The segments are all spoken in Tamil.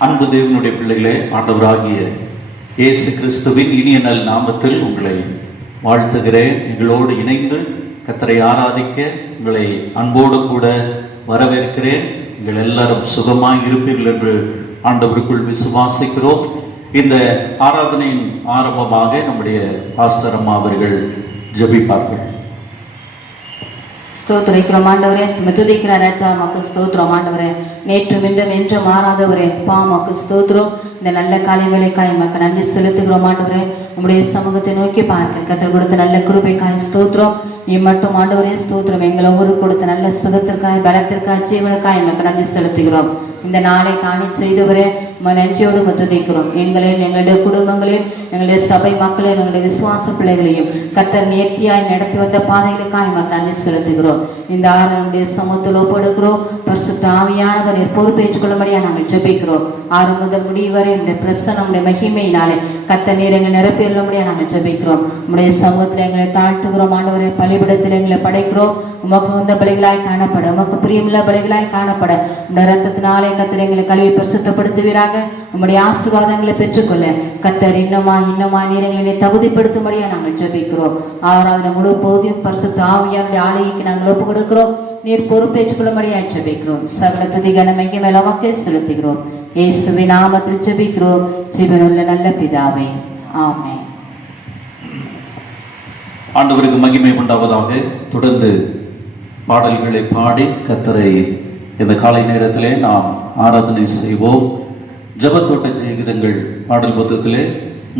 அன்பு தேவனுடைய பிள்ளைகளே, ஆண்டவராகிய இயேசு கிறிஸ்துவின் இனிய நல் நாமத்தில் உங்களை வாழ்த்துகிறேன். எங்களோடு இணைந்து கர்த்தரை ஆராதிக்க உங்களை அன்போடு கூட வரவேற்கிறேன். நீங்கள் எல்லாரும் சுகமாய் இருப்பீர்கள் என்று ஆண்டவருக்குள் விசுவாசிக்கிறோம். இந்த ஆராதனையின் ஆரம்பமாக நம்முடைய பாஸ்டர் அம்மா அவர்கள் ஜெபிப்பார்கள். ஸ்தோத்திரிக்கிறோம் ஆண்டவரே, துதிக்கிற ராஜா மக்கு ஸ்தோத்திரம் ஆண்டவரே. நேற்றும் இன்றும் என்றும் மாறாதவரே, மக்கு ஸ்தோத்திரம். இந்த நல்ல காலை வேலைக்காய் மக்கு நன்றி செலுத்துகிறோம் ஆண்டவரே. உங்களுடைய சமூகத்தை நோக்கி பார்க்க கர்த்தர் கொடுத்த நல்ல கிருபைக்காய் ஸ்தோத்திரம். நீ மட்டும் ஆண்டவரே ஸ்தோத்திரம். எங்களை ஒவ்வொரு கொடுத்த நல்ல சுகத்திற்காய், பலத்திற்காய், ஜீவனுக்காய் மக்கு நன்றி செலுத்துகிறோம். இந்த நாளை காணி செய்தவரே நன்றியோடு துதிக்கிறோம். எங்களையும் எங்களுடைய குடும்பங்களையும் எங்களுடைய சபை மக்களையும் எங்களுடைய விசுவாச பிள்ளைகளையும் கர்த்தர் நேர்த்தியாய் நடத்தி வந்த பாதைகளுக்காக நன்றி செலுத்துகிறோம். இந்த ஆறுடைய சமூகத்தில் ஒப்படுகிறோம். பரிசுத்த ஆவியானவர் பொறுப்பேற்றுக் கொள்ளும்படியா நாங்கள் ஜெபிக்கிறோம். ஆறு முதல் முடிவு வரை இந்த பிரசன்னம் உடைய மகிமையினாலே கர்த்தர் நீர் எங்களை நிரப்பியுள்ளபடியா நாங்கள் ஜெபிக்கிறோம். உடைய சமூகத்தில் எங்களை தாழ்த்துகிறோம் ஆண்டவரை. பலிபிடத்தில் எங்களை படைக்கிறோம். உமக்கு வந்த பலிகளாய் காணப்பட, உமக்கு பிரியமுள்ள பலிகளாய் காணப்பட உடைய ரத்தத்தினாலே கர்த்தர் எங்களை கழுவி பரிசுத்தப்படுத்துவீராக. உம்முடைய ஆசீர்வாதங்களை பெற்றுக்கொள்ள கர்த்தர் இன்னமா நீர் எங்களை தகுதிப்படுத்தும்படியா நாங்கள் ஜெபிக்கிறோம். ஆராதனை முழு போதியும் பரிசுத்த ஆவியானுடைய ஆலயக்கு நாங்கள் ஒப்பு கொடுக்கிறோம். நீர் பொறுப்பேற்றுக் கொள்ளும்படியா ஜெபிக்கிறோம். சகல துதி கனமைக்கு மேல் உமக்கே செலுத்துகிறோம். இயேசுவின் நாமத்தில் ஜெபிக்கிறோம் ஜீவனுள்ள நல்ல பிதாவே, ஆமென். ஆண்டவருக்கு மகிமை உண்டாவதாக. தொடர்ந்து பாடல்களை பாடி கர்த்தரை இந்த காலை நேரத்திலே நாம் ஆராதனை செய்வோம். ஜெபத்தோட்ட ஜெயகீதங்கள் பாடல் புத்தகத்திலே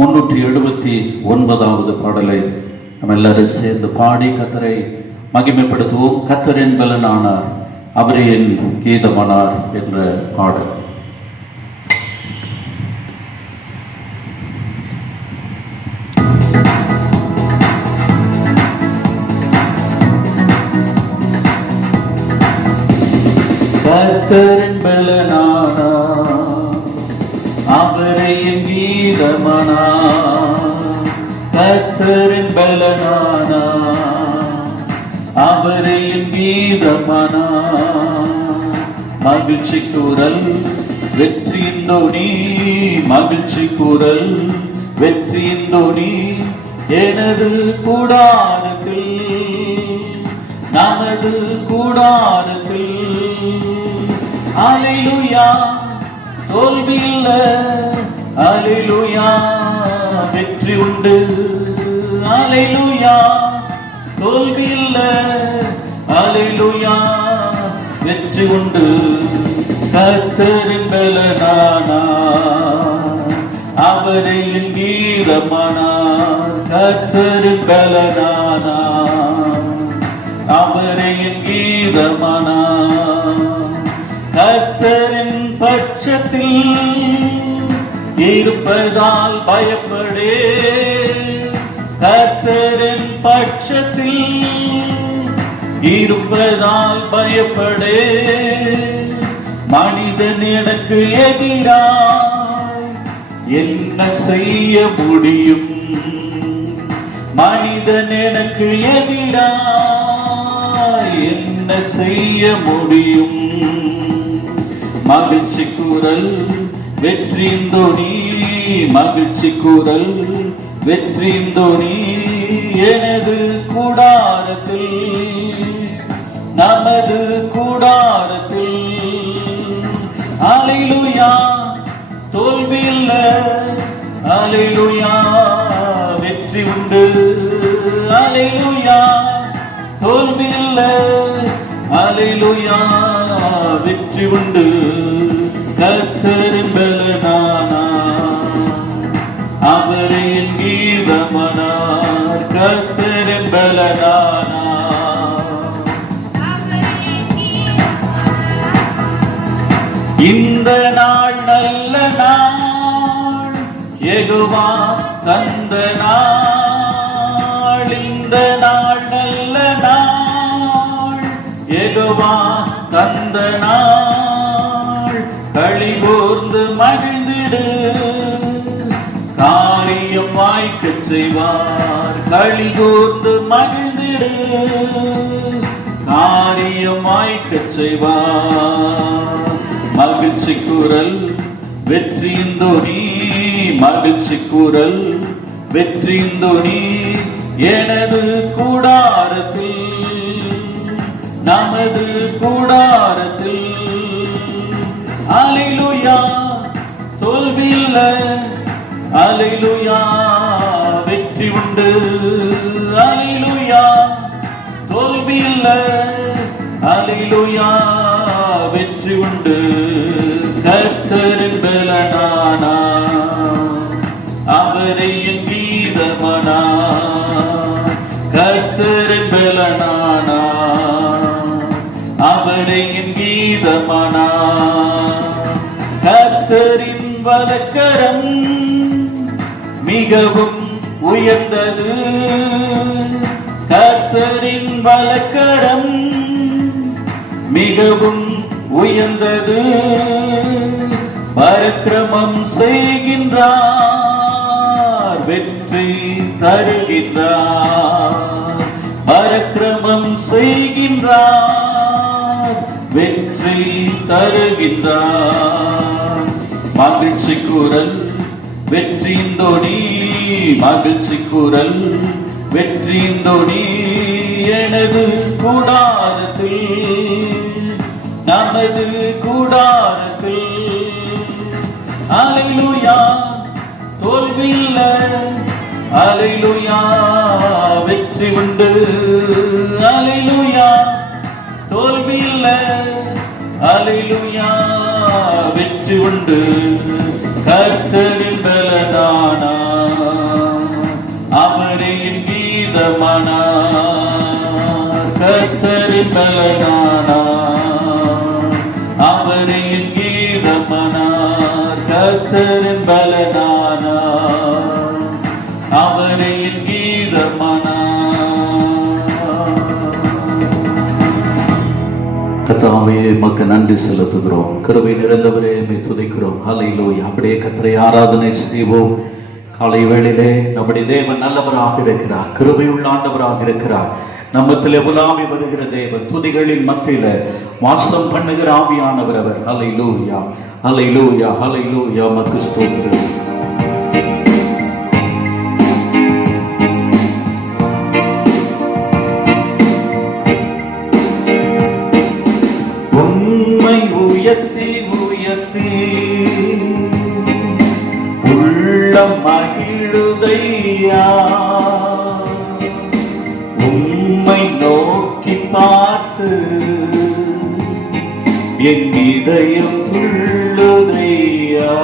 379வது பாடலை நம்ம எல்லாரும் சேர்ந்து பாடி கர்த்தரை மகிமைப்படுத்துவோம். கர்த்தரின் பலனானார், அவரே என் கீதமானார் என்ற பாடல். கர்த்தரின் பலனானார், அவரே என் கீதமானார். கர்த்தரின் பலனானார், அவரே என் கீதமானார். மகிழ்ச்சி கூறல் வெற்றியின் தோனி, மகிழ்ச்சி கூறல் வெற்றியின் தோனி. எனது கூடாரத்தில், நமது கூடாரத்தில் அல்லேலூயா தோல்வி இல்ல, அல்லேலூயா வெற்றி உண்டு. அல்லேலூயா தோல்வி இல்ல, அல்லேலூயா வெற்றி உண்டு. கர்த்தரின் பலனானார், அவரே என் கீதமானார். கர்த்தரின் பலனானார், அவரே என் கீதமானார். கர்த்தரின் பட்சத்தில் இருப்பதால் பயப்படே, கர்த்தரின் பட்சத்தில் இருப்பதால் பயப்படே. மனிதன் எனக்கு எதிராய் என்ன செய்ய முடியும்? மனிதன் எனக்கு எதிராய் என்ன செய்ய முடியும்? மகிழ்ச்சி கூறல் வெற்றியின் தோனி, மகிழ்ச்சி கூறல் வெற்றியின் தோனி. எனது கூடாரத்தில், நமது கூடாரத்தில் அல்லேலூயா தோல்வி இல்ல, அல்லேலூயா வெற்றி உண்டு. அல்லேலூயா தோல்வி இல்ல, அல்லேலூயா வெற்றி உண்டு. கர்த்தரின் பலனானார், அவரே என் கீதமானார். கர்த்தரின் பலனானார், இந்த நாள் நல்ல நாள், யெகோவா தந்த நாள். இந்த நாள் நல்ல நாள், யெகோவா தந்த நாள். களிகூர்ந்து மகிழ்ந்திடு, காரியம் வாய்க்கச் செய்வார். களிகூர்ந்து மகிழ்ந்திடு, காரியம் வாய்க்கச் செய்வார். மகிழ்ச்சி குரல் வெற்றியின் துணி மகிழ்ச்சி குரல், வெற்றியின் துணி எனது கூடாரத்தில், நமது கூடாரத்தில். அல்லேலூயா, தோல்வியில்லை, அல்லேலூயா, வெற்றி உண்டு. அல்லேலூயா, தோல்வியில்லை, அல்லேலூயா, வெற்றி உண்டு. கர்த்தரின் பலனானா, அவரே என் கீதமானா. கர்த்தரின் பலனானா, அவரே என் கீதமானா. கர்த்தரின் வலக்கரம் மிகவும் உயர்ந்தது. கர்த்தரின் வலக்கரம் மிகவும் உயர்ந்தது. பரக்கிரமம் செய்கின்றார், வெற்றி தருகின்றார். பரக்கிரமம் செய்கின்றார், வெற்றி தருகின்றார். மகிழ்ச்சி குரல், வெற்றியின் தொனி, மகிழ்ச்சி குரல், வெற்றியின் தொனி எனது கூடாரத்தில், நமது கூடாரத்தில். அல்லேலூயா, தோல்வியில்லை, அல்லேலூயா, வெற்றி உண்டு. அல்லேலூயா, தோல்வியில்லை, அல்லேலூயா, வெற்றி உண்டு. கர்த்தரின் பலனானா, அவரே என் கீதமானா. கர்த்தரின் பலனானா, அவரே என் கீதமானா. கர்த்தரின் பலனானா, அவரே என் கீதமானா. கர்த்தாவே, உமக்கு நன்றி செலுத்துகிறோம். கிருபை நிறைந்தவரே, உம்மை துதிக்கிறோம். ஹல்லேலூயா. அப்படியே கர்த்தரை ஆராதனை செய்வோம். காலை வேளையிலே நம்முடைய தேவன் நல்லவராக இருக்கிறார், கிருபையுள்ள ஆண்டவராக இருக்கிறார். நம்மத்திலே உலாவி வருகிற தேவன், துதிகளின் மத்தியில வாசம் பண்ணுகிற ஆவியானவர் அவர். ஹல்லேலூயா, ஹல்லேலூயா, ஹல்லேலூயா, உமக்கு ஸ்தோத்திரம். உம்மை உயர்த்தி உயர்த்தி உள்ளம் மகிழுதையா. உம்மை நோக்கி பார்த்து என் இதயம் துள்ளுதையா.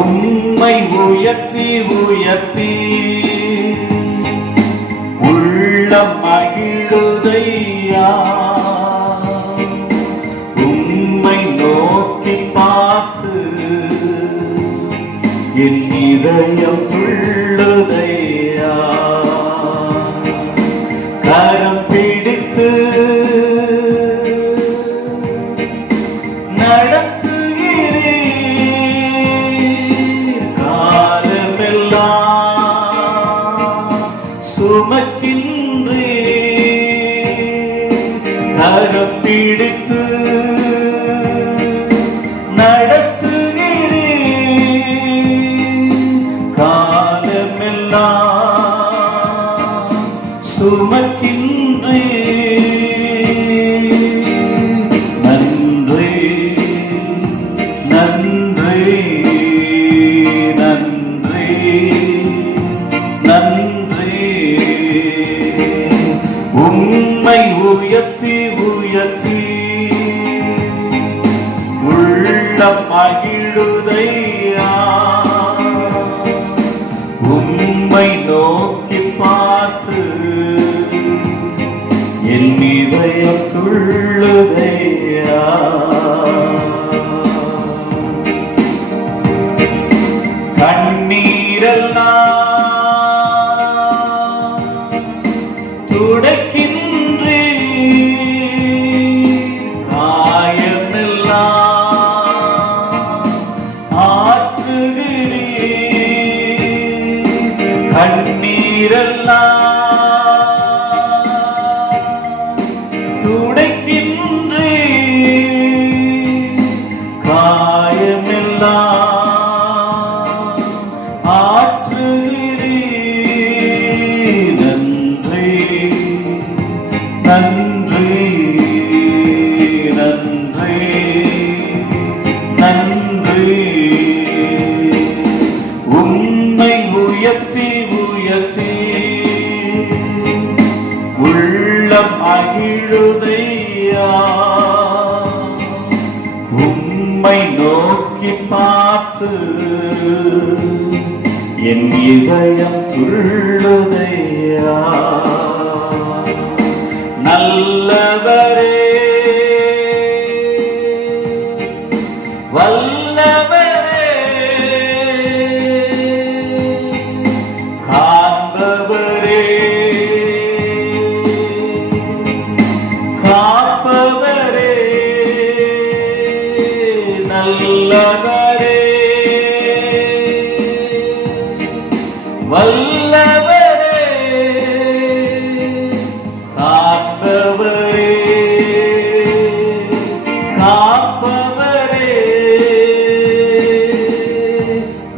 உம்மை உயர்த்தி உயர்த்தி உள்ளம் மகிழுதையா. உம்மை நோக்கி பார்த்து என் இதயம் துள்ளுதையா. கரம் பிடித்து நடத்துகிறீர், காலமெல்லாம் சுமக்கின்றீர். கரம் பிடித்து நடத்துகிறீர், காலமெல்லாம் சுமக்கின்றீர். நன்றி, நன்றி, நன்றி, நன்றி. உம்மை உயர்த்தி உயர்த்தி உள்ளம் மகிழுதையா. உம்மை நோக்கி பார்த்து என் இதயம் துள்ளுதையா. கண்ணீரெல்லாம் துடைக்கின்றீர், காயமெல்லாம் ஆற்றுகிறீர். கண்ணீரெல்லாம் துடைக்கின்றீர், காயமெல்லாம் ஆற்றுகிறீர். நன்றி நன்றி நன்றி நன்றி. உம்மை உயர்த்தி உயர்த்தி உள்ளம் மகிழுதையா. உம்மை நோக்கி பார்த்து என் இதயம் துள்ளுதையா. நல்லவரே வல்லவரே காண்பவரே காப்பவரே நல்லவரே வல்லவரே காண்பவரே காப்பவரே.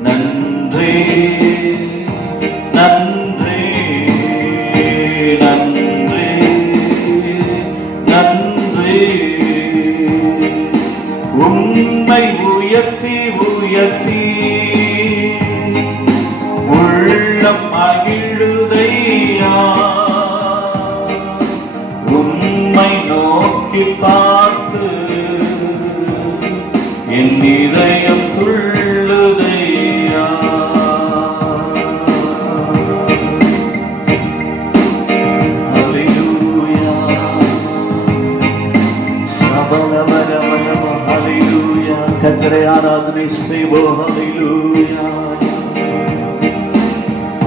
நன்றி நன்றி நன்றி நன்றி. உம்மை உயர்த்தி உயர்த்தி உள்ளம் மகிழுதையா. உம்மை நோக்கி பார்த்து என் இதயம் துள்ளுதையா. ஹல்லேலூயா சபலவரவரவ. ஹல்லேலூயா. கர்த்தரை ஆராதனை செய்வோம். ஹல்லேலூயா.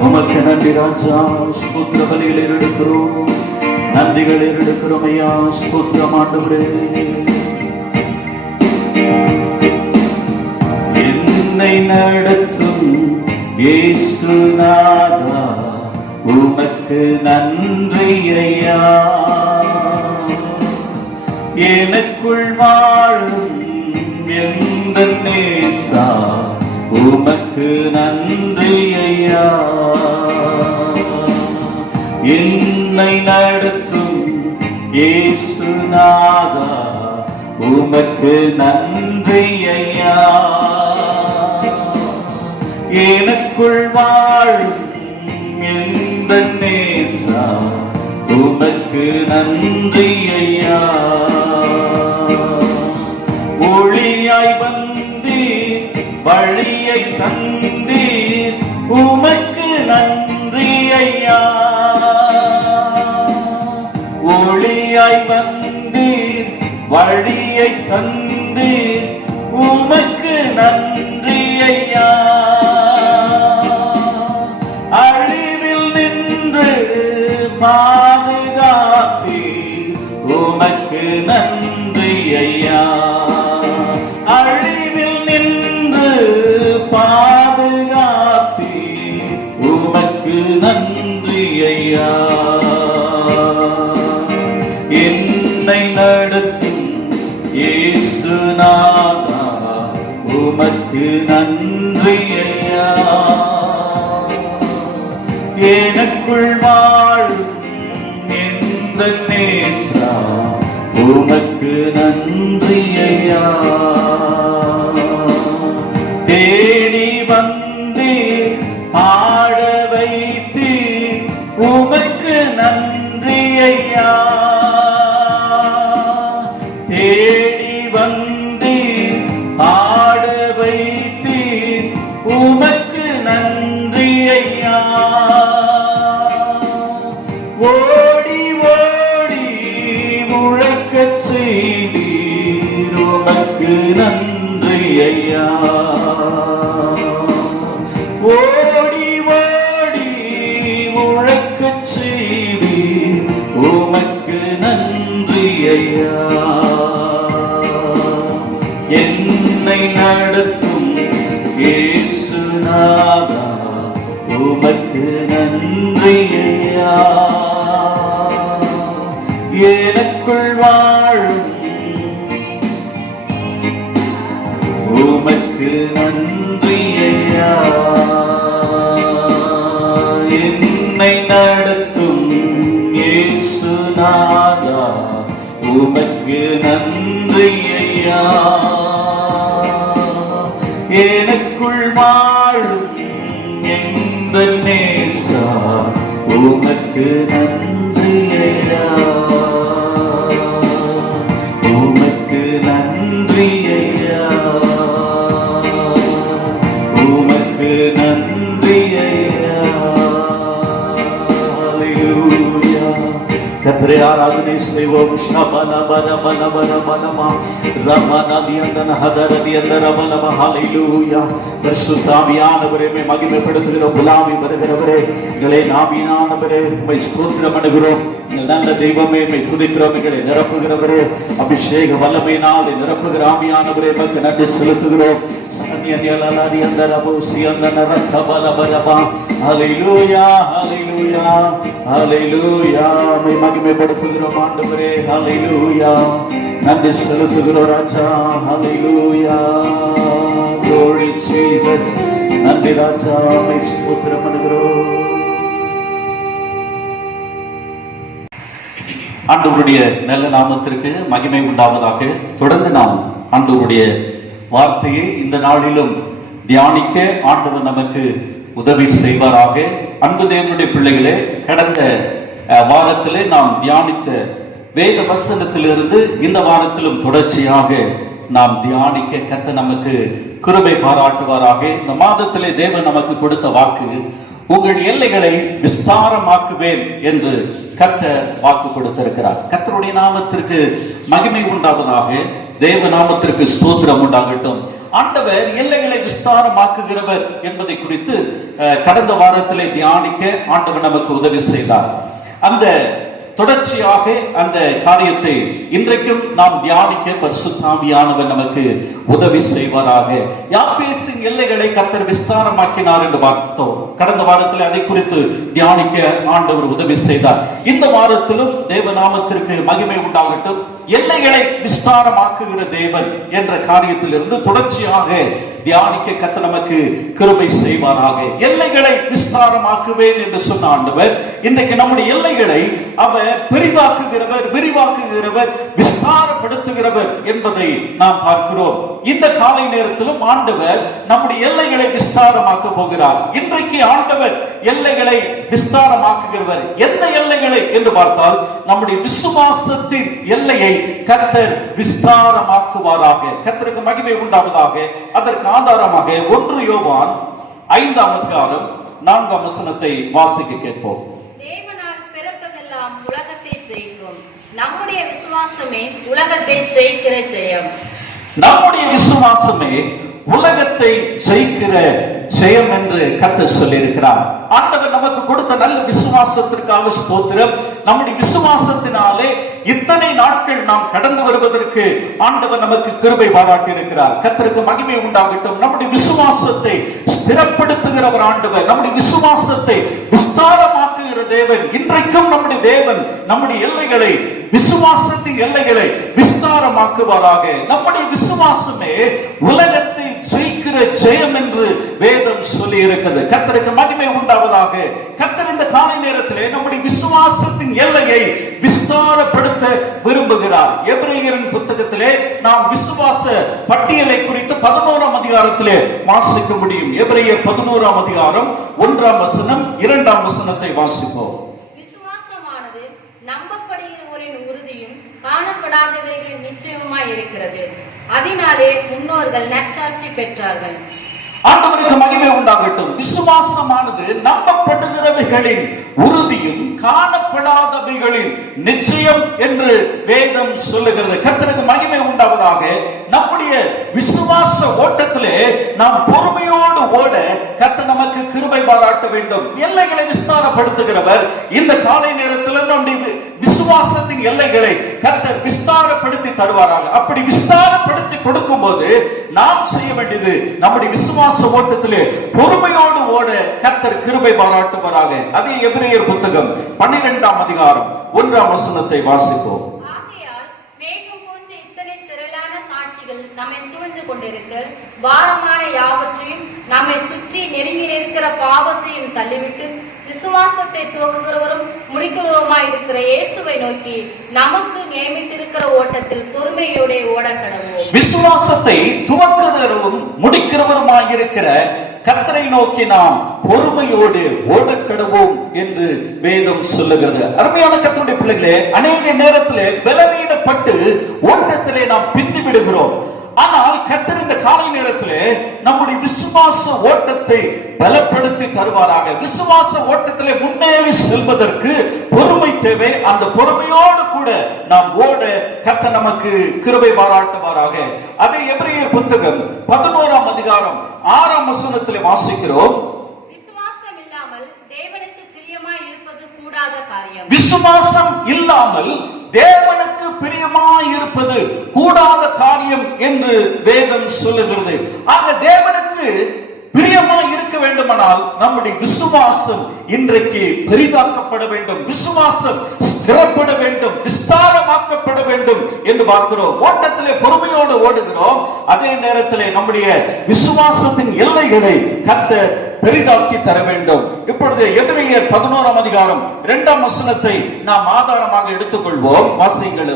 உமக்கு நன்றி ராஜா. ஸ்தோத்திர பலிகளை எடுக்கிறோம், நன்றிகளை எடுக்கிறோம் ஐயா. ஸ்தோத்திரம் ஆண்டவரே. என்னை நடத்தும் இயேசுநாதா உமக்கு நன்றி ஐயா. எனக்குள் வாழும் எந்த நேசா உமக்கு நன்றி ஐயா. என்னை நடத்தும் இயேசுநாதா உமக்கு நன்றி ஐயா. எனக்குள் வாழும் எந்த நேசா உமக்கு நன்றி ஐயா. ஒளியாய் வந்தீர், வழியை தந்தீர், உமக்கு நன்றி ஐயா. ஒளியாய் வந்தீர், வழியை தந்தீர், உமக்கு நன்றி ஐயா. அழிவில் நின்று பாதுகாத்தீர், உமக்கு நன்றி ஐயா. அழிவில் நின்று பாதுகாத்தீர், உமக்கு நன்றி ஐயா. என்னை நடத்தும் இயேசுநாதா உமக்கு நன்றி ஐயா. எனக்குள் வாழும் எந்த நேசா உமக்கு நன்றி ஐயா. தேடி வந்தீர், ஆட வைத்தீர், உமக்கு நன்றி ஐயா. தேடி வந்தீர், ஆட வைத்தீர், உமக்கு நன்றி ஐயா. ஓடி ஓடி முழக்கச் செய்தீர், உமக்கு நன்றி ஐயா. ஓடி ஓடி முழக்கச் செய்தீர், உமக்கு நன்றி ஐயா. என்னை நடத்தும் இயேசுநாதா உமக்கு நன்றி ஐயா. எனக்குள் வாழும் உமக்கு நன்றி ஐயா. என்னை நடத்தும் இயேசுநாதா, உமக்கு நன்றி ஐயா. எனக்குள் வாழும் எந்த நேசா, உமக்கு நன்றி ஐயா. உமக்கு நன்றி ஐயா. உமக்கு நன்றி ஐயா. ஹல்லேலூயா. கர்த்தரை ஆராதனை செய்வோம். ஷபன பன பன பன பனமா ரமன தியந்தன ஹதர தியந்தர பனம. ஹல்லேலூயா. பரிசுத்த ஆவியானவரே, உம்மை மகிமைப்படுத்துகிறோம். புலாவி வருகிறவரே, எங்களை நாவியானவரே, உம்மை ஸ்தோத்திரம் பண்ணுகிறோம். நல்ல தெய்வமே, உம்மை துதிக்கிறோம். எங்களை நிரப்புகிறவரே, அபிஷேக வல்லமையினால் நிரப்புகிற ஆவியானவரே, உமக்கு நன்றி செலுத்துகிறோம். ஹல்லேலூயா. ஹல்லேலூயா. ஹல்லேலூயா. உம்மை மகிமைப்படுத்துகிறோம் ஆண்டவரே. ஹல்லேலூயா. நன்றி செலுத்துகிறோம் ராஜா. ஹல்லேலூயா. Glory Jesus. நன்றி ராஜா, உம்மை ஸ்தோத்திரம் பண்ணுகிறோம். ஆண்டவருடைய நல்ல நாமத்திற்கு மகிமை உண்டாவதாக. தொடர்ந்து நாம் ஆண்டவருடைய வார்த்தையை இந்த நாளிலும் தியானிக்க ஆண்டவர் நமக்கு உதவி செய்வாராக. அன்பு தேவனுடைய பிள்ளைகளே, கடந்த வாரத்திலே நாம் தியானித்த வேத வசனத்திலிருந்து இந்த வாரத்திலும் தொடர்ச்சியாக நாம் தியானிக்க கர்த்தர் நமக்கு கிருபை பாராட்டுவாராக. இந்த மாதத்திலே தேவன் நமக்கு கொடுத்த வாக்கு, உங்கள் எல்லைகளை விஸ்தாரமாக்குவேன் என்று கர்த்தர் வாக்கு கொடுத்திருக்கிறார். கர்த்தருடைய நாமத்திற்கு மகிமை உண்டாவதாக. தேவ நாமத்திற்கு ஸ்தோத்திரம் உண்டாகட்டும். ஆண்டவர் எல்லைகளை விஸ்தாரமாக்குகிறவர் என்பதை குறித்து கடந்த வாரத்திலே தியானிக்க ஆண்டவர் நமக்கு உதவி செய்தார். அந்த தொடர்ச்சியாக அந்த காரியத்தை இன்றைக்கும் நாம் தியானிக்க பரிசுத்த ஆவியானவர் நமக்கு உதவி செய்வாராக. யாபேசின் எல்லைகளை கர்த்தர் விஸ்தாரமாக்கினார் என்று பார்த்தோம். கடந்த வாரத்தில் அதை குறித்து தியானிக்க ஆண்டவர் உதவி செய்தார். இந்த வாரத்திலும் தேவ நாமத்திற்கு மகிமை உண்டாகட்டும். எல்லைகளை விஸ்தாரமாக்குகிற தேவன் என்ற காரியத்திலிருந்து தொடர்ச்சியாக தியானிக்க கர்த்தர் நமக்கு கிருபை செய்வாராக. எல்லைகளை விஸ்தாரமாக்குவேன் என்று சொன்ன ஆண்டவர் இன்றைக்கு நம்முடைய எல்லைகளை அவர் பெரிதாக்குகிறவர், விரிவாக்குகிறவர், விஸ்தாரப்படுத்துகிறவர் என்பதை நாம் பார்க்கிறோம். இந்த காலை நேரத்திலும் ஆண்டவர் நம்முடைய எல்லைகளை விஸ்தாரமாக்க போகிறார். இன்றைக்கு ஆண்டவர் எல்லைகளை விஸ்தாரமாக்குகிறவர். எந்த எல்லைகளை என்று பார்த்தால் நம்முடைய விசுவாசத்தின் எல்லையை கர்த்தர் விஸ்தாரமாக்குவாராக. கர்த்தருக்கு மகிமை உண்டாவதாக. அதற்கு ஆதாரமாக 1 யோவான் 5ஆம் அதிகாரம் 4ஆம் வசனத்தை வாசிக்க கேட்போம். தேவனால் பிறப்பதெல்லாம் உலகத்தை ஜெயிக்கும். நம்முடைய விசுவாசமே உலகத்தை ஜெயிக்கிற ஜெயம். நம்முடைய விசுவாசமே உலகத்தை ஜெயிக்கிற ஜெயம் என்று கர்த்தர் சொல்லியிருக்கிறார். ஆண்டவர் நமக்கு கொடுத்த நல்ல விசுவாசத்திற்காக ஸ்தோத்திரம். நம்முடைய விசுவாசத்தினாலே இத்தனை நாட்கள் நாம் கடந்து வருவதற்கு ஆண்டவர் நமக்கு கிருபை பாராட்டி இருக்கிறார். கர்த்தருக்கு மகிமை உண்டாகட்டும். நம்முடைய விசுவாசத்தை ஸ்திரப்படுத்துகிறவர் ஆண்டவர். நம்முடைய விசுவாசத்தை விஸ்தாரமாக்குகிற தேவன். இன்றைக்கும் நம்முடைய தேவன் நம்முடைய எல்லைகளை, விசுவாசத்தின் எல்லைகளை விஸ்தாரமாக்குவாராக. நம்முடைய விசுவாசமே உலகத்தை ஜெயிக்கிற ஜெயம் என்று வேதம் சொல்லி இருக்கிறது. கர்த்தருக்கு மகிமை உண்டாவதாக. கர்த்தர் இந்த காலை நேரத்திலே நம்முடைய விசுவாசத்தின் எல்லையை விஸ்தாரப்படுத்த விரும்புகிறார். எபிரேயரின் புத்தகத்திலே நாம் விசுவாச பட்டியலை குறித்து 11ஆம் அதிகாரத்திலே வாசிக்க முடியும். எபிரேயர் 11ஆம் அதிகாரம் 1ஆம் வசனம் 2ஆம் வசனத்தை வாசிப்போம். விசுவாசமானது நம்பப்படுகிறவரின் உறுதியும் காணப்படாதவைகளின் நிச்சயமாய் இருக்கிறது. அதனாலே முன்னோர்கள் நற்சாட்சி பெற்றார்கள். ஆண்டவருக்கு மகிமை உண்டாகட்டும். விசுவாசமானது நம்பப்படுகிறவைகளின் உறுதியும் காணப்படாதவைகளின் நிச்சயம் என்று வேதம் சொல்லுகிறது. கர்த்தருக்கு மகிமை உண்டாவதாக. நம்முடைய விசுவாச ஓட்டத்திலே நாம் பொறுமையோடு ஓட கர்த்தர் நமக்கு கிருபை பாராட்ட வேண்டும். எல்லைகளை விஸ்தாரப்படுத்துகிறவர். இந்த காலை நேரத்தில் நம்முடைய விசுவாசத்தின் எல்லைகளை கர்த்தர் விஸ்தாரப்படுத்தி தருவாராக. அப்படி விஸ்தாரப்படுத்தி கொடுக்கும் போது நாம் செய்ய வேண்டியது நம்முடைய விசுவாச ஓட்டத்திலே பொறுமையோடு ஓட கர்த்தர் கிருபை பாராட்டுவாராக. அதே எபிரேயர் புத்தகம் 12ஆம் அதிகாரம் 1ஆம் வசனத்தை வாசிப்போம். ஆகையால் மேகம் போன்ற இத்தனை திரளான சாட்சிகள் நம்மை சூழ்ந்து கொண்டிருத்தல், பாரமான யாவற்றையும் நம்மை சுற்றி நெருங்கி நிற்கிற பாவத்தையும் தள்ளிவிட்டு விசுவாசத்தை துவக்குகிறவரும் முடிக்கிறவருமாய் இருக்கிற இயேசுவை நோக்கி நமக்கு நியமித்திருக்கிற ஓட்டத்தில் பொறுமையோட ஓட கடவோம். விசுவாசத்தை துவக்குகிறவரும் முடிக்கிறவருமாய் இருக்கிற கர்த்தரை நோக்கி நாம் பொறுமையோடு ஓடக்கடுவோம் என்று வேதம் சொல்லுகிறது. அருமையான கர்த்தருடைய பிள்ளைகளே, அநேக நேரத்திலே பலவீனப்பட்டு ஓட்டத்திலே நாம் பிந்தி விடுகிறோம். ஆனால் கர்த்தர் இந்த காலை நேரத்திலே நம்முடைய விசுவாச ஓட்டத்தை பலப்படுத்தி தருவாராக. விசுவாச ஓட்டத்திலே முன்னேறி செல்வதற்கு பொறுமை தேவை. அந்த பொறுமையோடு கூட நாம் ஓட கர்த்தர் நமக்கு கிருபை பாராட்டுவாராக. அதை எபிரேயர் புத்தகம் 11ஆம் அதிகாரம் 6ஆம் வசனத்திலே வாசிக்கிறோம். விசுவாசம் இல்லாமல் தேவனுக்கு பிரியமாய் இருப்பது கூடாத காரியம். விசுவாசம் இல்லாமல் தேவனுக்கு பிரியமாய் இருப்பது கூடாத காரியம் என்று வேதம் சொல்லுகிறது. ஆக தேவனுக்கு பிரியமாய் இருக்க வேண்டுமானால் நம்முடைய விசுவாசம் இன்றைக்கு பெரிதாக்கப்பட வேண்டும், விசுவாசம் ஸ்திரப்பட வேண்டும், விஸ்தாரமாக்கப்பட வேண்டும் என்று பார்க்கிறோம். ஓட்டத்திலே பொறுமையோடு ஓடுகிறோம், அதே நேரத்திலே நம்முடைய விசுவாசத்தின் எல்லைகளை கர்த்தர் பெரிதாக்கி தர வேண்டும். இப்பொழுது எபிரேயர் 11ஆம் அதிகாரம் 2ஆம் வசனத்தை நாம் ஆதாரமாக எடுத்துக்கொள்வோம். வாசியுங்கள்.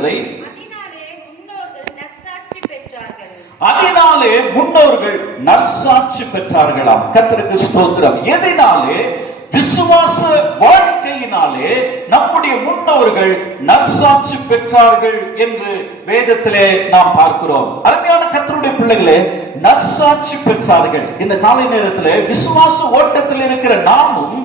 அதனாலே முன்னோர்கள் நற்சாட்சி பெற்றார்களாம். கர்த்தருக்கு ஸ்தோத்திரம். எதனாலே? விசுவாச வாழ்க்கையினாலே நம்முடைய முன்னோர்கள் நற்சாட்சி பெற்றார்கள் என்று வேதத்திலே நாம் பார்க்கிறோம். அருமையான கர்த்தருடைய பிள்ளைகளே, நற்சாட்சி பெற்றார்கள். இந்த காலை நேரத்திலே விசுவாச ஓட்டத்தில் இருக்கிற நாமும்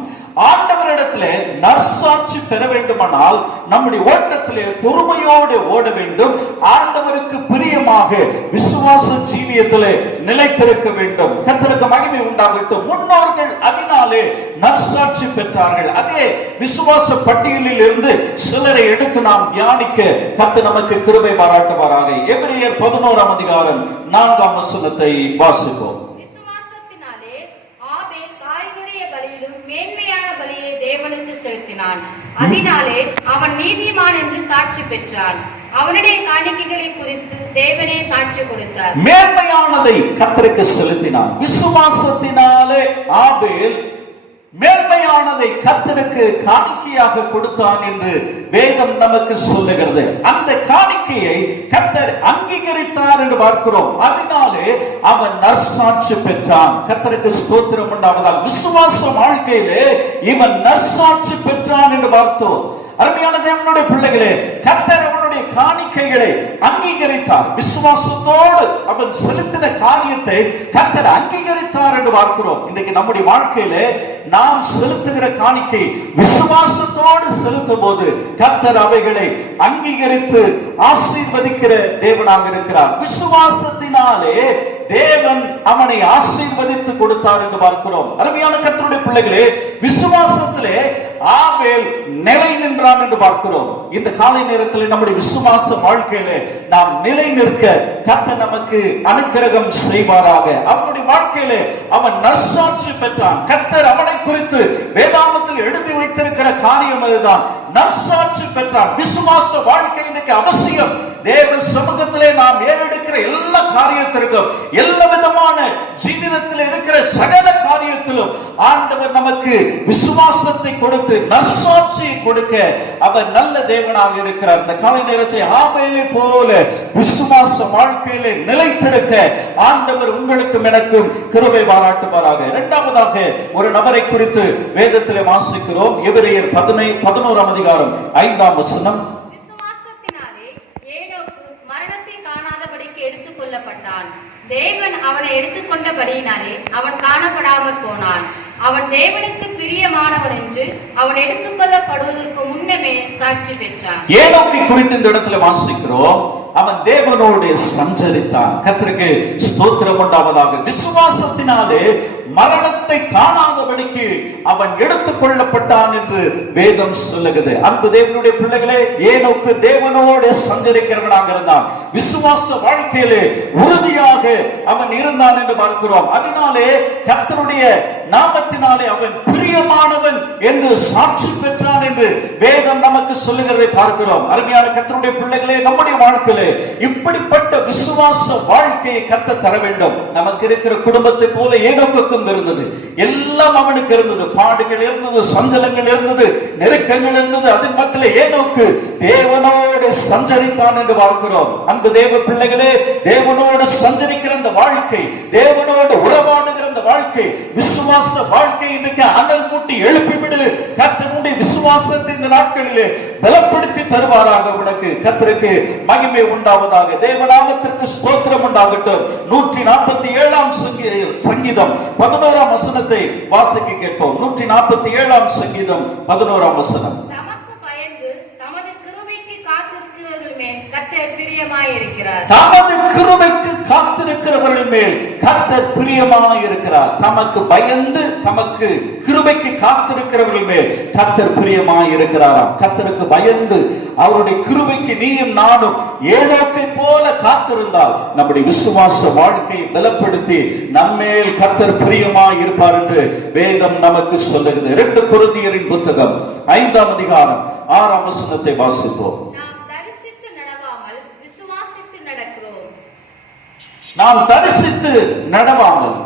ஆண்டவரிடத்திலே நற்சாட்சி பெற வேண்டுமானால் நம்முடைய ஓட்டத்திலே பொறுமையோடு ஓட வேண்டும். ஆண்டவருக்கு பிரியமாக விசுவாச ஜீவியத்திலே நிலைத்திருக்க வேண்டும். கர்த்தருக்கு மகிமை உண்டாகட்டும். முன்னோர்கள் அதனாலே நற்சாட்சி பெற்றார்கள். அதே விசுவாச பட்டியலில் இருந்து சிலரை எடுத்து நாம் தியானிக்க கர்த்தர் நமக்கு கிருபை பாராட்டுவாராக. எபிரேயர் 11ஆம் அதிகாரம் 4ஆம் வசனத்தை வாசிப்போம். மேன்மையான பலியை தேவனுக்கு செலுத்தினான், அதனாலே அவன் நீதிமான் என்று சாட்சி பெற்றான். அவனுடைய காணிக்கைகளை குறித்து தேவனே சாட்சி கொடுத்தார். மேன்மையானதை கர்த்தருக்கு செலுத்தினான். விசுவாசத்தினாலே ஆபேல் மேன்மையானதை கர்த்தருக்கு காணிக்கையாக கொடுத்தான் என்று வேதம் நமக்கு சொல்லுகிறது. அந்த காணிக்கையை கர்த்தர் அங்கீகரித்தார் என்று பார்க்கிறோம். அதனாலே அவன் நற்சாட்சி பெற்றான். கர்த்தருக்கு ஸ்தோத்திரம் உண்டாவதால் விசுவாச வாழ்க்கையிலே இவன் நற்சாட்சி பெற்றான் என்று பார்த்தோம். அருமையான தேவனுடைய பிள்ளைகளே, கர்த்தர் அவனுடைய காணிக்கைகளை அங்கீகரித்தார். விசுவாசத்தோடு அவன் செலுத்தின காரியத்தை கர்த்தர் அங்கீகரித்தார் என்று பார்க்கிறோம். இன்றைக்கு நம்முடைய வாழ்க்கையிலே நாம் செலுத்துகிற காணிக்கை விசுவாசத்தோடு செலுத்தும் போது கர்த்தர் அவைகளை அங்கீகரித்து ஆசீர்வதிக்கிற தேவனாக இருக்கிறார். விசுவாசத்தினாலே தேவன் அவனை ஆசீர்வதித்து கொடுத்தார் என்று பார்க்கிறோம். அருமையான கர்த்தருடைய பிள்ளைகளே, விசுவாசத்திலே ஆபேல் நிலை நின்றான் என்று பார்க்கிறோம். இந்த காலை நேரத்தில் நம்முடைய விசுவாச வாழ்க்கையிலே நாம் நிலை நிற்க கர்த்தர் நமக்கு அனுக்கிரகம் செய்வாராக. அவனுடைய வாழ்க்கையிலே அவன் நற்சாட்சி பெற்றான். கர்த்தர் அவனை குறித்து வேதாகமத்தில் எழுதி வைத்திருக்கிற காரியம் அதுதான். நற்சாட்சி பெற்றான். விசுவாச வாழ்க்கை இன்றைக்கு அவசியம். தேவ சமூகத்திலே நாம் ஏறெடுக்கிற எல்லா காரியத்திற்கும், எல்லா விதமான ஜீவிதத்தில் இருக்கிற சகல காரியத்திலும் ஆண்டவர் நமக்கு விசுவாசத்தை கொடுத்து நற்சாட்சியை கொடுக்க அவர் நல்ல தேவனாக இருக்கிறார். இந்த காலை நேரத்தை ஆபேலை போல விசுவாச வாழ்க்கையிலே நிலைத்திருக்க ஆண்டவர் உங்களுக்கும் எனக்கும் கிருபை பாராட்டுவாராக. இரண்டாவதாக ஒரு நபரை குறித்து வேதத்திலே வாசிக்கிறோம். எபிரேயர் 11ஆம் அதிகாரம் 5ஆம் வசனம். எடுத்துக்கொள்ளப்பட்டான். தேவன் அவனை எடுத்துக்கொண்டபடியினாலே அவன் காணப்படாமல் போனான். அவன் தேவனுக்கு பிரியமானவன் என்று அவன் எடுத்துக்கொள்ளப்படுவதற்கு முன்னமே சாட்சி பெற்றான். ஏனோக்கை குறித்து இந்த இடத்துல வாசிக்கிறோம். அவன் தேவனோடு சஞ்சரித்தான். கர்த்தருக்கு ஸ்தோத்திரம் உண்டாவதாக. விசுவாசத்தினாலே மரணத்தை காணாதபடிக்கு அவன் எடுத்துக் கொள்ளப்பட்டான் என்று வேதம் சொல்லுகிறது. அன்பு தேவனுடைய பிள்ளைகளே, ஏனோக்கு தேவனோடு சஞ்சரிக்கிறவனாக இருந்தான். விசுவாச வாழ்க்கையிலே உறுதியாக அவன் இருந்தான். இருந்தான் என்று பார்க்கிறோம். அதனாலே கர்த்தருடைய நாமத்தினாலே அவன் பிரியமானவன் என்று சாட்சி பெற்றான் என்று வேதம் நமக்கு சொல்லுகிறதை பார்க்கிறோம். அருமையான கர்த்தருடைய பிள்ளைகளே, நம்முடைய வாழ்க்கையிலே இப்படிப்பட்ட விசுவாச வாழ்க்கையை கர்த்தர் தர வேண்டும். நமக்கு இருக்கிற குடும்பத்தை போல ஏனோக்குக்கும் இருந்தது. எல்லாம் அவனுக்கு இருந்தது. பாடுகள் இருந்தது, சஞ்சலங்கள் இருந்தது, நெருக்கங்கள் இருந்தது. அதன் மத்தியிலே ஏனோக்கு தேவனோடு சஞ்சரித்தான் என்று பார்க்கிறோம். அன்பு தேவ பிள்ளைகளே, தேவனோடு சஞ்சரிக்கிற அந்த வாழ்க்கை, தேவனோடு உறவாடுகிற அந்த வாழ்க்கை, விசுவாச வாழ்க்கை இன்றைக்கு அனல் மூட்டி எழுப்பிவிடு. கர்த்தருடைய விசுவாசத்தை இந்த நாட்களிலே பலப்படுத்தி தருவாராக. உனக்கு கர்த்தருக்கு மகிமை உண்டாவதாக. தேவநாமத்திற்கு ஸ்தோத்திரம் உண்டாகட்டும். 147ஆம் சங்கீதம் 11ஆம் வசனத்தை வாசிக்க கேட்போம். 147ஆம் சங்கீதம் 11ஆம் வசனம். தமக்கு பயந்து தமது கிருபைக்கு காத்திருக்கிறவர்கள் மேல் கர்த்தர் பிரியமாயிருக்கிறார். தமது கிருபைக்கு காத்திருக்கிறவர்கள் மேல் கர்த்தர் பிரியமாயிருக்கிறார். தமக்கு பயந்து தமக்கு கிருபைக்கு காத்திருக்கிறவர்கள் மேல் கர்த்தர் பிரியமாயிருக்கிறாராம். கர்த்தருக்கு பயந்து அவருடைய கிருபைக்கு நீயும் நானும் ஏனோக்கை போல காத்திருந்தால் நம்முடைய விசுவாச வாழ்க்கையை பலப்படுத்தி நம்மேல் கர்த்தர் பிரியமாயிருப்பார் என்று வேதம் நமக்கு சொல்லுகிறது. 2 கொரிந்தியரின் புத்தகம் 5ஆம் அதிகாரம் 6ஆம் வசனத்தை வாசிப்போம். நாம் தரிசித்து நடவாமல்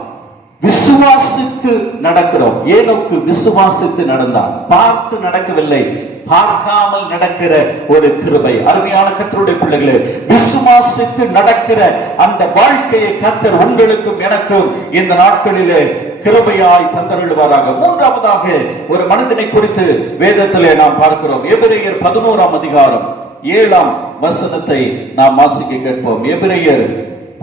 விசுவாசித்து நடக்கிறோம். ஏனோக்கு விசுவாசித்து நடந்தான். பார்த்து நடக்கவில்லை, பார்க்காமல் நடக்கிற ஒரு கிருபை. அருமையான கர்த்தருடைய பிள்ளைகளே, விசுவாசித்து நடக்கிற அந்த வாழ்க்கையை கர்த்தர் உங்களுக்கும் எனக்கும் இந்த நாட்களிலே கிருபையாய் தந்தருள்வாராக. 3ஆவதாக ஒரு மனிதனை குறித்து வேதத்திலே நாம் பார்க்கிறோம். எபிரேயர் 11ஆம் அதிகாரம் 7ஆம் வசனத்தை நாம் வாசிக்க கேட்போம். எபிரேயர்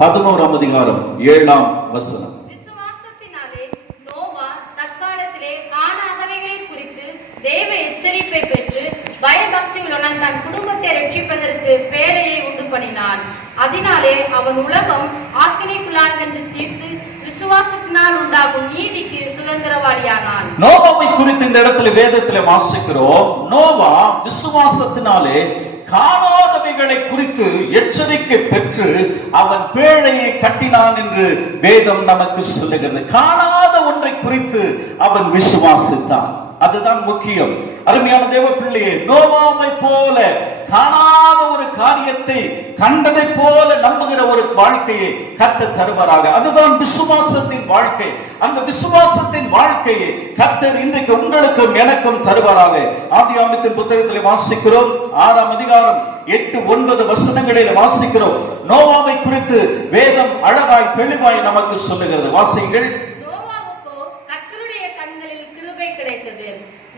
11ஆம் அதிகாரம் 7ஆம் வசனம். விசுவாசத்தினாலே நோவா தற்காலத்திலே காணாதவைகளை குறித்து தேவ எச்சரிப்பை பெற்று பயபக்தியுடன் தன் குடும்பத்தை ரட்சிப்பதற்கு பேழையை உண்டு பண்ணினான். அதனாலே அவன் உலகம் ஆக்கினைக்குள்ளானது என்று தீர்த்து விசுவாசத்தினால் உண்டாகும் நீதிக்கு சுதந்திரவாளியானான். நோவாவை குறித்து இந்த இடத்துல வேதத்திலே வாசிக்கிறோம். நோவா விசுவாசத்தினாலே காணாதவைகளை குறித்து எச்சரிக்கை பெற்று அவன் பேழையை கட்டினான் என்று வேதம் நமக்கு சொல்லுகிறது. காணாத ஒன்றை குறித்து அவன் விசுவாசித்தான். அதுதான் முக்கியம். அருமையான தேவ பிள்ளையே, நோவாவை போல காணாத ஒரு காரியத்தை கண்டதை போல நம்புகிற ஒரு வாழ்க்கையை கர்த்தர் தருவாராக. அதுதான் விசுவாசத்தின் வாழ்க்கை. அந்த விசுவாசத்தின் வாழ்க்கையை கர்த்தர் இன்றைக்கு உங்களுக்கும் எனக்கும் தருவாராக. ஆதியாகமத்தின் புத்தகத்தில் வாசிக்கிறோம். 6ஆம் அதிகாரம் 8-9 வசனங்களில் வாசிக்கிறோம். நோவாவை குறித்து வேதம் அழகாய் தெளிவாய் நமக்கு சொல்லுகிறது. வாசிங்கள். நோவாவுக்கோ கர்த்தருடைய கண்களில் கிருபை கிடைத்தது.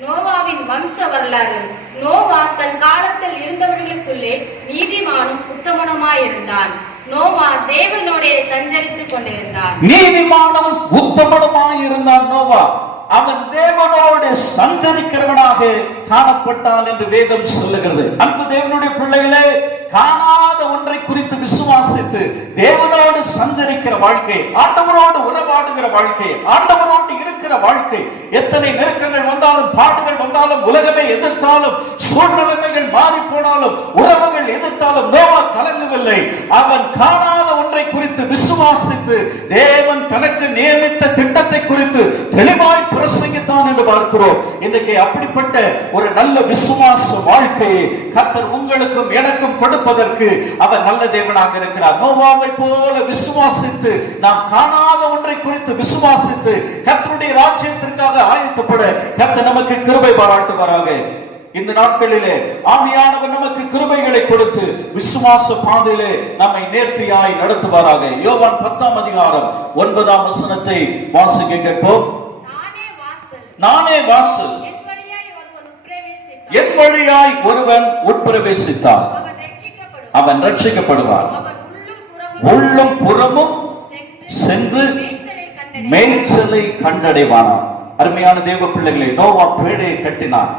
நோவாவின் வம்ச வரலாறு. நோவா தன் காலத்தில் இருந்தவர்களுக்குள்ளே நீதிமானும் உத்தமனுமாயிருந்தான். நோவா தேவனோடே சஞ்சரித்துக் கொண்டிருந்தான். நீதிமானும் உத்தமனுமாயிருந்தான் நோவா. அவன் தேவனோடு சஞ்சரிக்கிறவனாக காணப்பட்டான் என்று வேதம் சொல்லுகிறது. அன்பு தேவனுடைய பிள்ளைகளே, காணாத ஒன்றை குறித்து விசுவாசித்து தேவனோடு சஞ்சரிக்கிற வாழ்க்கை, ஆண்டவரோடு உறவாடுகிற வாழ்க்கை, ஆண்டவரோடு இருக்கிற வாழ்க்கை, எத்தனை நெருக்கங்கள் வந்தாலும், பாடுகள் வந்தாலும், உலகமே எதிர்த்தாலும், சூழ்நிலைமைகள் மாறி போனாலும், உறவுகள் எதிர்த்தாலும் நோவா கலங்கவில்லை. அவன் காணாத ஒன்றை குறித்து விசுவாசித்து தேவன் தனக்கு நியமித்த திட்டத்தை குறித்து தெளிவாய் பிரசங்கித்தான் என்று பார்க்கிறோம். இன்றைக்கு அப்படிப்பட்ட ஒரு நல்ல விசுவாச வாழ்க்கையை கர்த்தர் உங்களுக்கும் எனக்கும் கொடுப்பதற்கு அவர் நல்ல தேவனாக இருக்கிறார். நோவாவை போல விசுவாசித்து நாம் காணாத ஒன்றை குறித்து விசுவாசித்து கர்த்தருடைய ராஜ்யத்திற்காக ஆயத்தப்பட கர்த்தர் நமக்கு கிருபை பாராட்டுவாராக. இந்த நாட்களிலே ஆவியானவர் நமக்கு கிருபைகளை கொடுத்து விசுவாச பாதையிலே நம்மை நேர்த்தியாய் நடத்துவாராக. யோவான் 10ஆம் அதிகாரம் 9ஆம் வசனத்தை வாசிக்க கேட்போம். நானே வாசல், என் வழியாய் ஒருவன் உட்பிரவேசித்தார் அவன் ரட்சிக்கப்படுவான். உள்ளும் புறமும் சென்று மேய்ச்சலை கண்டடைவானான். அருமையான தேவ பிள்ளைகளை, நோவா பேழையை கட்டினான்.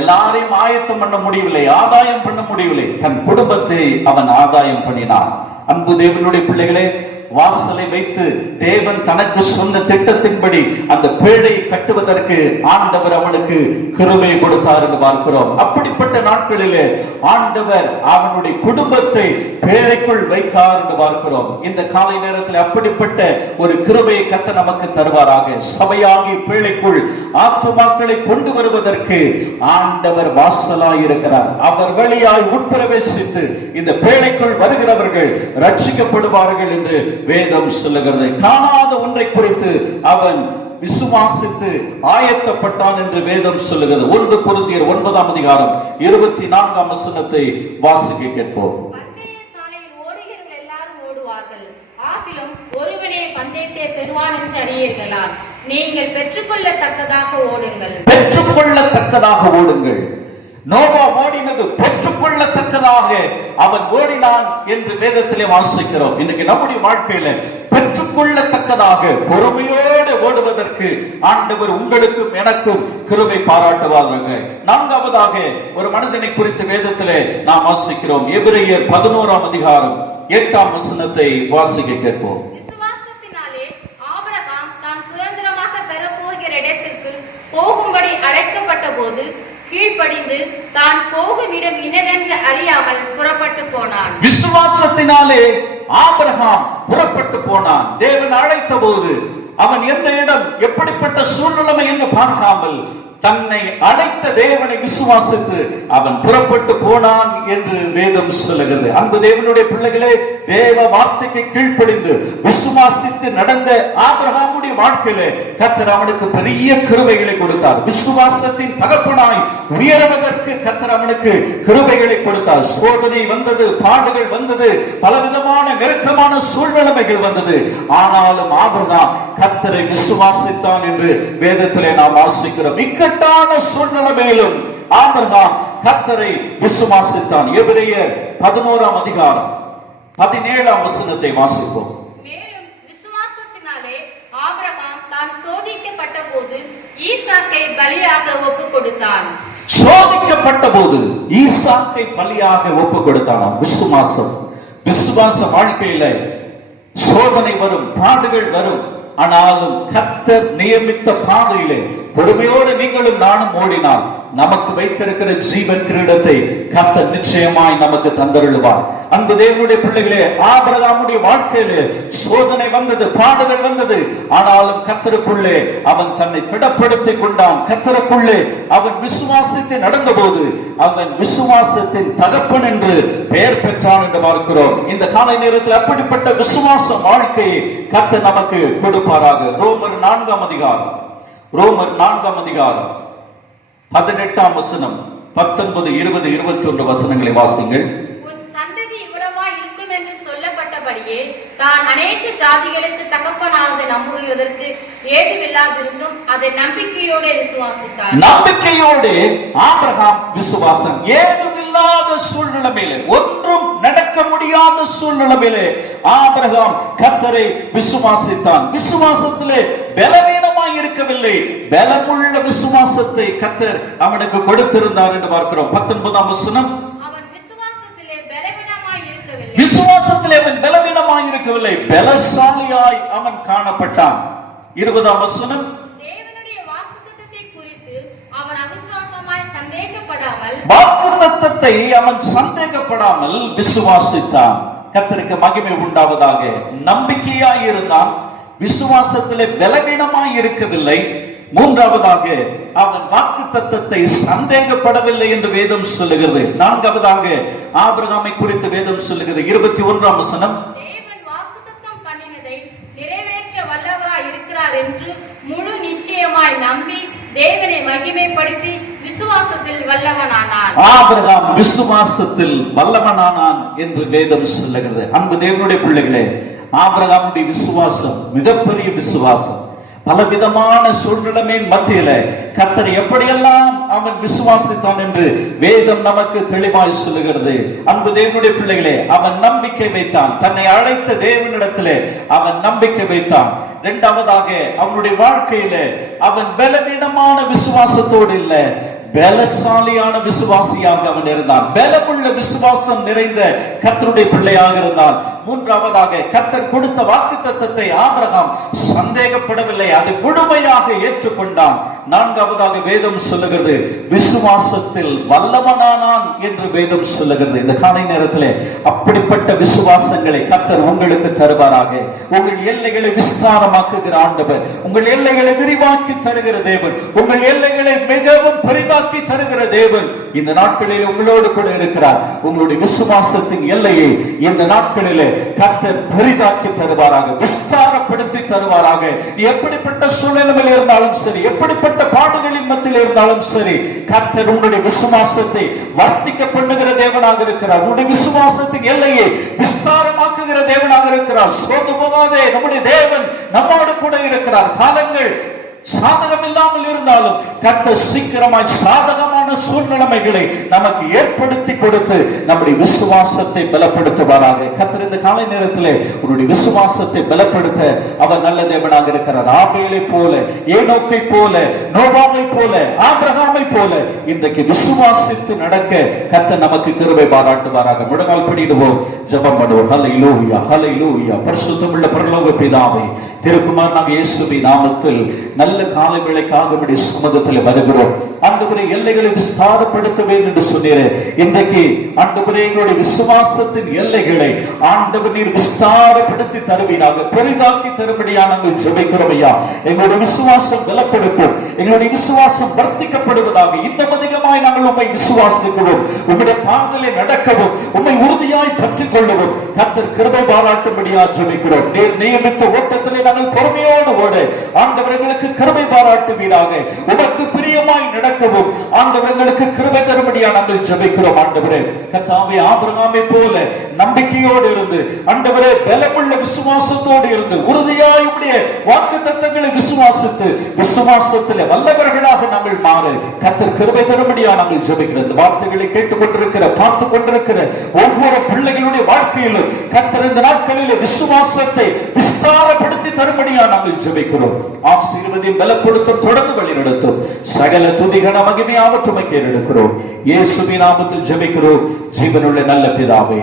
எல்லாரையும் ஆயத்தம் பண்ண முடியவில்லை, ஆதாயம் பண்ண முடியவில்லை. தன் குடும்பத்தை அவன் ஆதாயம் பண்ணினான். அன்பு தேவனுடைய பிள்ளைகளே, வாசலை வைத்து தேவன் தனக்கு சொன்ன திட்டத்தின்படி அந்த பேழையை கட்டுவதற்கு ஆண்டவர் அவனுக்கு கிருபை கொடுத்தார் என்று பார்க்கிறோம். அப்படிப்பட்ட நாட்களிலே ஆண்டவர் அவனுடைய குடும்பத்தை பேழைக்குள் வைத்தார் என்று பார்க்கிறோம். இந்த காலை நேரத்தில் அப்படிப்பட்ட ஒரு கிருபையை கர்த்தர் நமக்கு தருவாராக. சபையாகி பேழைக்குள் ஆத்துமாக்களை கொண்டு வருவதற்கு ஆண்டவர் வாசலாய் இருக்கிறார். அவர் வழியாய் உட்பிரவேசித்து இந்த பேழைக்குள் வருகிறவர்கள் ரட்சிக்கப்படுவார்கள் என்று வேதம் சொல்லுகிறது. காணாத ஒன்றை குறித்து அவன் விசுவாசித்து ஆயத்தப்பட்டான் என்று வேதம் சொல்லுகிறது. 1 கொரிந்தியர் 9ஆம் அதிகாரம் 24ஆம் வசனத்தை வாசிக்க கேட்போம். பந்தய சாலையில் ஓடுகிறவர்கள் எல்லாரும் ஓடுவார்கள், ஆகிலும் ஒருவனே பந்தயத்தை பெறுவான் என்று அறியீர்களா? நீங்கள் பெற்றுக்கொள்ளத்தக்கதாக ஓடுங்கள். பெற்றுக்கொள்ளத்தக்கதாக ஓடுங்கள். நோவா ஓடினது பெற்றுக்கொள்ளத்தக்கதாக அவன் ஓடினான் என்று வேதத்திலே வாசிக்கிறோம். இன்னைக்கு நம்முடைய வாழ்க்கையில பெற்றுக்கொள்ளத்தக்கதாக பொறுமையோடு ஓடுவதற்கு ஆண்டவர் உங்களுக்கும் எனக்கும் கிருபை பாராட்டுவார்கள். 4ஆவதாக ஒரு மனிதனை குறித்து வேதத்திலே நாம் வாசிக்கிறோம். எபிரேயர் 11ஆம் அதிகாரம் 8ஆம் வசனத்தை வாசிக்க கேட்போம். விசுவாசத்தினாலே ஆபிரகாம் தான் சுதந்திரமாக பெறப்போகிற இடத்திற்கு போகும்படி அழைக்கப்பட்ட போது கீழ்ப்படிந்து தான் போகும் இடம் இன்னதென்று அறியாமல் புறப்பட்டு போனான். விசுவாசத்தினாலே ஆபிரகாம் புறப்பட்டு போனான். தேவன் அழைத்த போது அவன் எந்த இடம் எப்படிப்பட்ட சூழ்நிலை என்று பார்க்காமல் தன்னை அழைத்த தேவனை விசுவாசித்து அவன் புறப்பட்டு போனான் என்று வேதம் சொல்லுகிறது. அன்பு தேவனுடைய பிள்ளைகளே, தேவ வார்த்தைக்கு கீழ்ப்படிந்து விசுவாசித்து நடந்த ஆபிரகாமுடைய வாழ்க்கையிலே கர்த்தர் அவனுக்கு பெரிய கிருபைகளை கொடுத்தார். விசுவாசத்தின் தகப்பனாய் உயர்வதற்கு கர்த்தர் அவனுக்கு கிருபைகளை கொடுத்தார். சோதனை வந்தது, பாடுகள் வந்தது, பலவிதமான நெருக்கமான சூழ்நிலைகள் வந்தது. ஆனாலும் ஆபிரகாம் கர்த்தரை விசுவாசித்தான் என்று வேதத்திலே நாம் வாசிக்கிறோம். இக்கட்டான சூழ்நிலையிலும் ஆபிரகாம் கர்த்தரை விசுவாசித்தான். எபிரேயர் 11ஆம் அதிகாரம் 17ஆம் வசனத்தை வாசிப்போம். மேலும் விசுவாசத்தினாலே ஆபிரகாம் தான் சோதிக்கப்பட்ட போது ஈசாக்கை பலியாக ஒப்பு கொடுத்தான். சோதிக்கப்பட்ட போது ஈசாக்கை பலியாக ஒப்பு கொடுத்தான். விசுவாசம், விசுவாச வாழ்க்கையில சோதனை வரும், பாடுகள் வரும். ஆனாலும் கர்த்தர் நியமித்த பாதையிலே பொறுமையோடு நீங்களும் நானும் ஓடினால் நமக்கு வைத்திருக்கிற ஜீவன் கிரீடத்தை கர்த்தர் நிச்சயமாய் நமக்கு தந்தருள்வார். அன்பு தேவனுடைய பிள்ளைகளே, ஆபிரகாமுடைய வாழ்க்கையிலே சோதனை வந்தது, பாடுகள் வந்தது. ஆனாலும் கர்த்தருக்குள்ளே அவன் தன்னை திடப்படுத்திக் கொண்டான். கர்த்தருக்குள்ளே அவன் விசுவாசத்தை நடந்த போது அவன் விசுவாசத்தின் தகப்பன் என்று பெயர் பெற்றான் என்று பார்க்கிறோம். இந்த காலை நேரத்தில் அப்படிப்பட்ட விசுவாச வாழ்க்கையை கர்த்தர் நமக்கு கொடுப்பாராக. ரோமர் 4ஆம் அதிகாரம் 18ஆம் வசனம் 19, 20, 21 வசனங்களை வாசிங்கள். உன் சந்ததி இவ்வளவாய் இருக்கும் என்று சொல்லப்பட்டபடியே தான் அநேக ஜாதிகளுக்கு தகப்பனாவது நம்புகிறதற்கு ஏதுவில்லாதிருந்தும் அதை நம்பிக்கையோடு விசுவாசித்தார். நம்பிக்கையோடு ஆபிரகாம் விசுவாசம். ஏதுமில்லாத சூழ்நிலையிலே, ஒன்றும் நடக்க முடியாத சூழ்நிலையிலே ஆபிரகாம் கர்த்தரை விசுவாசித்தான். விசுவாசத்திலே பலவீனமாய் இருக்கவில்லை, பலமுள்ள விசுவாசத்தை கர்த்தர் அவனுக்கு கொடுத்திருந்தார் என்று பார்க்கிறோம். 19ஆம் வசனம். அவன் விசுவாசத்திலே பலவீனமாய் இருக்கவில்லை, விசுவாசத்திலே அவன் பலவீனமாய் இருக்கவில்லை, பலசாலியாய் அவன் காணப்பட்டான். 20ஆம் வசனம். தேவனுடைய வாக்குத்தத்தத்தை குறித்து அவன் அவிசுவாசமாய் சந்தேகப்படாமல், வாக்குத்தத்தத்தை அவன் சந்தேகப்படாமல் விசுவாசித்தான். கர்த்தருக்கு மகிமை உண்டாவதாக. நம்பிக்கையாய் இருந்தான், விசுவாசத்திலே பலவீனமாய் இருக்கவில்லை. 3ஆவதாக அவன் வாக்குத்தத்தத்தை சந்தேகப்படவில்லை என்று வேதம் சொல்லுகிறது. 4ஆவதாக ஆபிரகாமை குறித்து வேதம் சொல்லுகிறது. 21ஆம் வசனம். தேவன் வாக்குத்தத்தம் பண்ணினதை நிறைவேற்ற வல்லவராய் இருக்கிறார் என்று முழு நிச்சயமாய் நம்பி தேவனை மகிமைப்படுத்தி விசுவாசத்தில் வல்லவனானான். ஆபிரகாம் விசுவாசத்தில் வல்லவனானான் என்று வேதம் சொல்லுகிறது. அன்பு தேவனுடைய பிள்ளைகளே, ஆபிரகாமுடைய விசுவாசம் மிகப்பெரிய விசுவாசம். பலவிதமான சூழ்நிலையின் மத்தியில கர்த்தரை எப்படியெல்லாம் அவன் விசுவாசித்தான் என்று வேதம் நமக்கு தெளிவாய் சொல்லுகிறது. அன்பு தேவனுடைய பிள்ளைகளே, அவன் நம்பிக்கை வைத்தான். தன்னை அழைத்த தேவனிடத்திலே அவன் நம்பிக்கை வைத்தான். இரண்டாவதாக அவனுடைய வாழ்க்கையில அவன் பலவீனமான விசுவாசத்தோடு இல்ல, பலசாலியான விசுவாசியாக அவன் இருந்தான். பலமுள்ள விசுவாசம் நிறைந்த கர்த்தருடைய பிள்ளையாக இருந்தான். மூன்றாவதாக, கர்த்தர் கொடுத்த வாக்குத்தத்தத்தை ஆபிரகாம் சந்தேகப்படவில்லை, அதை முழுமையாக ஏற்றுக்கொண்டான். நான்காவதாக வேதம் சொல்லுகிறது, விசுவாசத்தில் வல்லவனானான் என்று வேதம் சொல்லுகிறது. இந்த காலை நேரத்தில் அப்படிப்பட்ட விசுவாசங்களை கர்த்தர் உங்களுக்கு தருவாராக. உங்கள் எல்லைகளை விஸ்தாரமாக்குகிற ஆண்டவர், உங்கள் எல்லைகளை விரிவாக்கி தருகிற தேவன், உங்கள் எல்லைகளை மிகவும் பெரிதாக்கி தருகிற தேவன் இந்த நாட்களில் உங்களோடு கூட இருக்கிறார். உங்களுடைய விசுவாசத்தின் எல்லையை இந்த நாட்களிலே கர்த்தர் பெரிதாக்கி தருவாராக, விஸ்தாரப்படுத்தி தருவாராக. எப்படிப்பட்ட சூழ்நிலையில் இருந்தாலும் சரி, எப்படிப்பட்ட பாடுகளின் மத்தியில் இருந்தாலும் சரி, கர்த்தர் உங்களுடைய விசுவாசத்தை வர்த்திக்க பண்ணுகிற தேவனாக இருக்கிறார். உங்களுடைய விசுவாசத்தின் எல்லையை விஸ்தாரமாக்குகிற தேவனாக இருக்கிறார். சோர்ந்து போகாதே, நம்முடைய தேவன் நம்மோடு கூட இருக்கிறார். காலங்கள் சாதகம் இல்லாமல் இருந்தாலும் கர்த்தர் சீக்கிரமாய் சாதகமான சூழ்நிலைமைகளை நமக்கு ஏற்படுத்தி கொடுத்து நம்முடைய விசுவாசத்தை பலப்படுத்துவாராக. கர்த்தர் இந்த காலை நேரத்திலே உன்னுடைய விசுவாசத்தை பலப்படுத்த அவர் நல்ல தேவனாக இருக்கிறார். ஆபேலை போல, ஏனோக்கை போல, நோவாவை போல, ஆபிரகாமை போல இன்றைக்கு விசுவாசித்து நடக்க கர்த்தர் நமக்கு கிருபை பாராட்டுவாராக. முழங்கால் படிடுவோம், ஜெபம் பண்ணுவோம். ஹல்லேலூயா, ஹல்லேலூயா. பரிசுத்தமுள்ள பரலோக பிதாவே, திருக்குமாரனாகிய இயேசுவின் நாமத்தில் நல்ல காலை வேளைக்காக உம்முடைய சமூகத்தில் வருகிறோம். ஆண்டவரே, எல்லைகளை விஸ்தாரப்படுத்த வேண்டும் என்று சொன்னீரே. இன்றைக்கு ஆண்டவரே, எங்களுடைய விசுவாசத்தின் எல்லைகளை ஆண்டவர் நீர் விஸ்தாரப்படுத்தி தருவீராக, பெரிதாக்கி தரும்படியா நாங்கள் ஜெபிக்கிறோம் ஐயா. எங்களுடைய விசுவாசம் பலப்படுத்தும், எங்களுடைய விசுவாசம் வர்த்திக்கப்படுவதாக. இன்னும் அதிகமாய் நாங்கள் உம்மை விசுவாசிக்கிறோம். உம்முடைய பாதையிலே நடக்கவும், உம்மை உறுதியாய் பற்றிக் கொள்ளவும் கர்த்தர் கிருபை பாராட்டும்படியா ஜெபிக்கிறோம். நீர் நியமித்த ஓட்டத்திலே நாங்கள் பொறுமையோடு ஓட ஆண்டவர் எங்களுக்கு கிருபை பாராட்டுவீராக. உமக்கு பிரியமாய் நடக்கவும் ஆண்டவர் எங்களுக்கு கிருபை தரும்படியா நாங்கள் ஜெபிக்கிறோம். ஆண்டவரே, கர்த்தாவே, ஆபிரகாமை போல நம்பிக்கையோடு இருந்து, ஆண்டவரே, பலமுள்ள விசுவாசத்தோடு இருந்து, உறுதியாய் உம்முடைய வாக்குத்தத்தங்களை விசுவாசித்து விசுவாசத்திலே வல்லவர்களாக நாங்கள் மாற கர்த்தர் கிருபை தரும்படியா நாங்கள் ஜெபிக்கிறோம். இந்த வார்த்தைகளை கேட்டுக்கொண்டிருக்கிற, பார்த்து கொண்டிருக்கிற ஒவ்வொரு பிள்ளைகளுடைய வாழ்க்கையிலும் கர்த்தர் இந்த நாட்களிலே விசுவாசத்தை விஸ்தாரப்படுத்தி தரும்படியா நாங்கள் ஜெபிக்கிறோம். ஆசீர்வதியும் பலப்படுத்தும், தொடர்ந்து வழி நடத்தும். சகல துதிகன மகிமை ஆவற்றுமைக்கு எடுக்கிறோம். இயேசுவின் நாமத்தில் ஜெபிக்கிறோம் ஜீவனுள்ள நல்ல பிதாவே,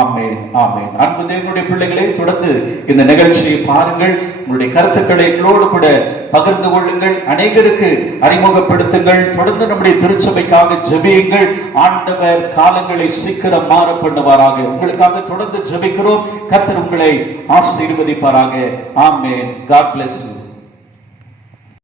ஆமென், ஆமென். அன்பு தேவனுடைய பிள்ளைகளை, தொடர்ந்து இந்த நிகழ்ச்சியை பாருங்கள். உங்களுடைய கருத்துக்களை எங்களோடு கூட பகிர்ந்து கொள்ளுங்கள், அநேகருக்கு அறிமுகப்படுத்துங்கள். தொடர்ந்து நம்முடைய திருச்சபைக்காக ஜெபியுங்கள். ஆண்டவர் காலங்களை சீக்கிரம் மாற பண்ணுவாராக. உங்களுக்காக தொடர்ந்து ஜெபிக்கிறோம். கர்த்தர் உங்களை ஆசீர்வதிப்பாராக. ஆமென். God bless you.